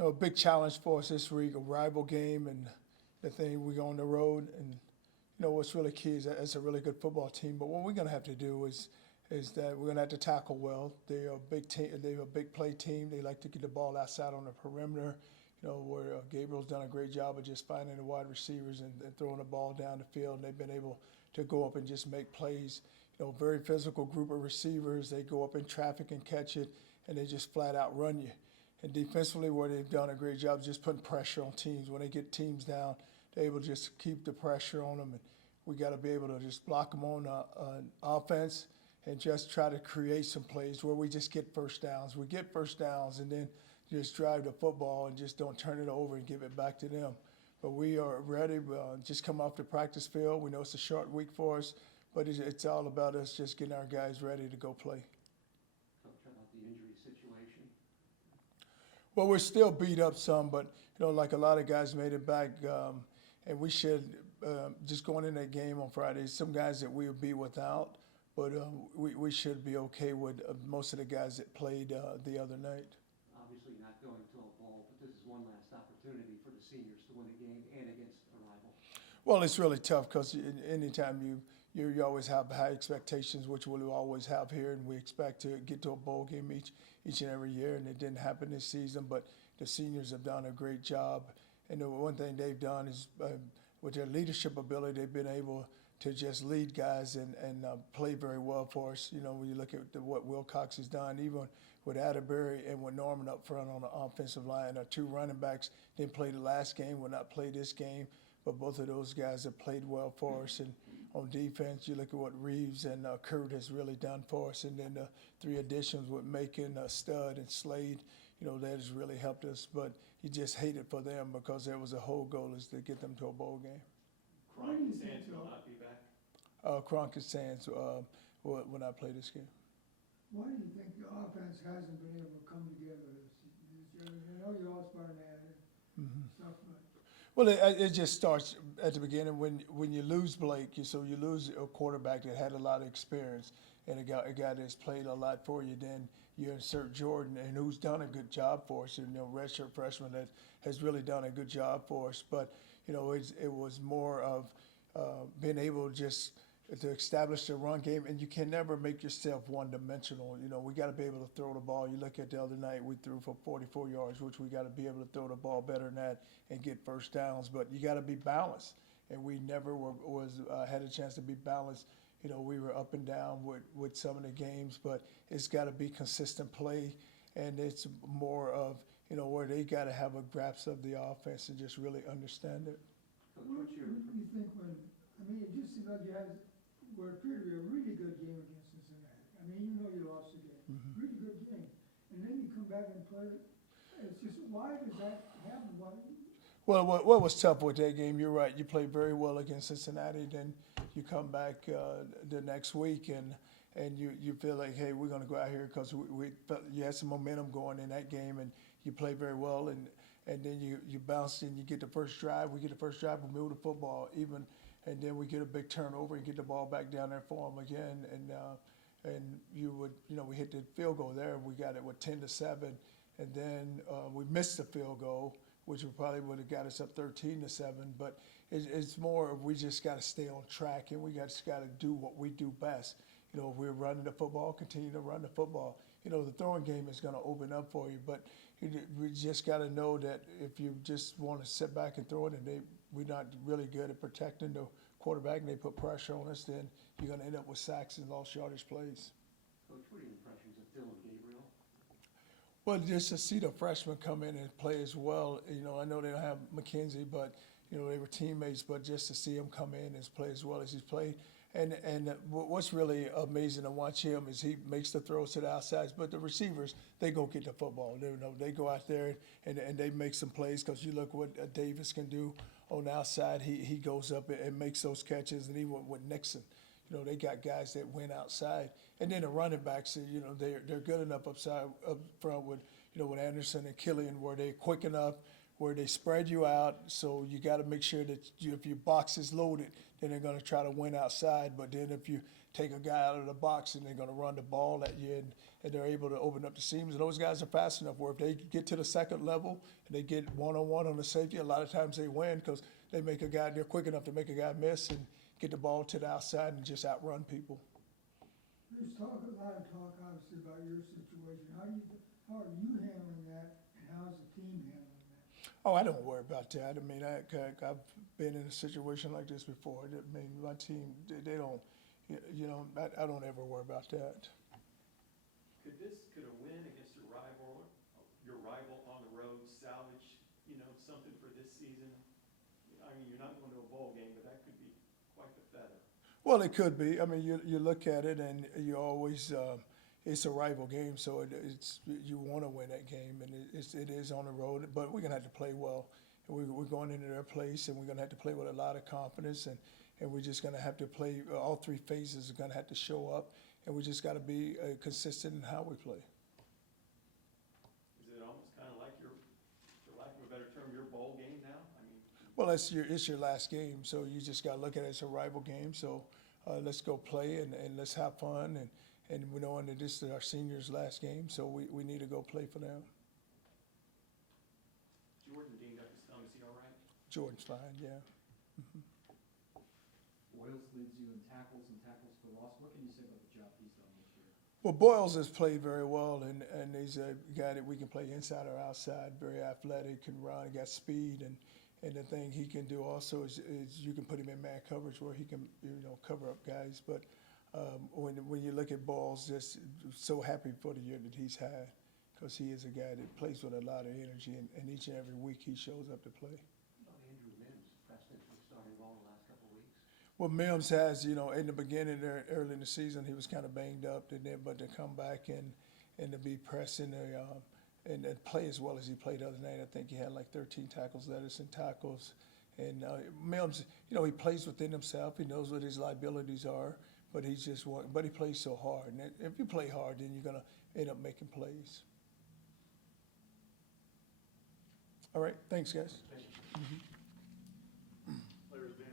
A big challenge for us this week, a rival game, and the thing we go on the road. And what's really key is that it's a really good football team. But what we're going to have to do is that we're going to have to tackle well. They're a big team. They're a big play team. They like to get the ball outside on the perimeter. Where Gabriel's done a great job of just finding the wide receivers and throwing the ball down the field. And they've been able to go up and just make plays. Very physical group of receivers. They go up in traffic and catch it, and they just flat out run you. And defensively, where they've done a great job is just putting pressure on teams. When they get teams down, they're able to just keep the pressure on them. And we got to be able to just block them on offense and just try to create some plays where we just get first downs. We get first downs and then just drive the football and just don't turn it over and give it back to them. But we are ready. Just come off the practice field. We know it's a short week for us, but it's all about us just getting our guys ready to go play. Talk about the injury situation. Well, we're still beat up some, but like a lot of guys made it back, and we should just going in that game on Friday. Some guys that we'll be without, but we should be okay with most of the guys that played the other night. Obviously, not going to a bowl, but this is one last opportunity for the seniors to win a game and against a rival. Well, it's really tough because anytime you always have high expectations, which we'll always have here, and we expect to get to a bowl game each and every year, and it didn't happen this season, but the seniors have done a great job. And the one thing they've done is with their leadership ability, they've been able to just lead guys and play very well for us. When you look at what Wilcox has done, even with Atterbury and with Norman up front on the offensive line, our two running backs didn't play the last game, will not play this game, but both of those guys have played well for us. And on defense, you look at what Reeves and Kurt has really done for us, and then the three additions with Macon, Stud, and Slade, that has really helped us. But you just hate it for them because there was a whole goal is to get them to a bowl game. Cronk and Sands will not be back. Cronk and Sands will not play this game. Why do you think the offense hasn't been able to come together this year? I know you all started at it, stuff, but. Well, it just starts at the beginning when you lose Blake, so you lose a quarterback that had a lot of experience and a guy that's played a lot for you. Then you insert Jordan, and who's done a good job for us, and redshirt freshman that has really done a good job for us. But it was more of being able just to establish the run game, and you can never make yourself one-dimensional. We got to be able to throw the ball. You look at the other night, we threw for 44 yards, which we got to be able to throw the ball better than that and get first downs. But you got to be balanced, and we never had a chance to be balanced. We were up and down with some of the games, but it's got to be consistent play, and it's more of where they got to have a grasp of the offense and just really understand it. What do you think it just seems like you had what appeared to be a really good game against Cincinnati. You lost the game. Really good game. And then you come back and play it. It's just, why does that happen? Well, what was tough with that game, you're right, you played very well against Cincinnati, then you come back the next week and you feel like, hey, we're going to go out here because you had some momentum going in that game and you play very well, and then you bounce and you get the first drive. We get the first drive, we move the football even, and then we get a big turnover and get the ball back down there for them again, and we hit the field goal there. We got it with 10-7, and then we missed the field goal, which probably would have got us up 13-7. But it's more of we just got to stay on track, and we just got to do what we do best. If we're running the football, continue to run the football. The throwing game is going to open up for you, but we just got to know that if you just want to sit back and throw it, and we're not really good at protecting the quarterback, and they put pressure on us, then you're going to end up with sacks and lost yardage plays. Coach, what are your impressions of Dylan Gabriel? Well, just to see the freshmen come in and play as well, I know they don't have McKenzie, but, they were teammates, but just to see him come in and play as well as he's played. And what's really amazing to watch him is he makes the throws to the outsides, but the receivers, they go get the football. They go out there and they make some plays because you look what Davis can do on the outside. He goes up and makes those catches, and he went with Nixon. They got guys that went outside. And then the running backs, they're good enough up front with, with Anderson and Killian where they're quick enough where they spread you out, so you got to make sure that if your box is loaded, then they're going to try to win outside. But then if you take a guy out of the box and they're going to run the ball at you, and they're able to open up the seams, and those guys are fast enough where if they get to the second level and they get one-on-one on the safety, a lot of times they win because they're quick enough to make a guy miss and get the ball to the outside and just outrun people. There's a lot of talk obviously about your situation. How are you handling that, and how's the team handling that? Oh, I don't worry about that. I mean, I've been in a situation like this before. I mean, my team, they don't, I don't ever worry about that. Could a win against your rival on the road salvage, something for this season? I mean, you're not going to a bowl game, but that could be quite the feather. Well, it could be. I mean, you look at it and you always, it's a rival game, so you want to win that game, and it is on the road, but we're going to have to play well. We're going into their place, and we're going to have to play with a lot of confidence, and we're just going to have to play, all three phases are going to have to show up, and we just got to be consistent in how we play. Is it almost kind of like for lack of a better term, your bowl game now? I mean, Well, it's your last game, so you just got to look at it as a rival game. So let's go play and let's have fun. And we know that this is our seniors' last game, so we need to go play for them. Jordan dinged up his thumb. Is he all right? Jordan's fine, yeah. Boyles leads you in tackles for loss. What can you say about the job he's done this year? Well, Boyles has played very well, and he's a guy that we can play inside or outside, very athletic, can run, got speed, and the thing he can do also is you can put him in man coverage where he can, cover up guys. But when you look at Boyles, just so happy for the year that he's had, because he is a guy that plays with a lot of energy, and each and every week he shows up to play. What about Andrew Mims? Preston was starting well the last couple of weeks. Well, Mims has, in the beginning there, early in the season, he was kind of banged up, but to come back and to be pressing and play as well as he played the other night. I think he had like 13 tackles, lettuce and tackles. And Mims, he plays within himself. He knows what his liabilities are, but he plays so hard. And if you play hard, then you're gonna end up making plays. All right, thanks, guys. Players being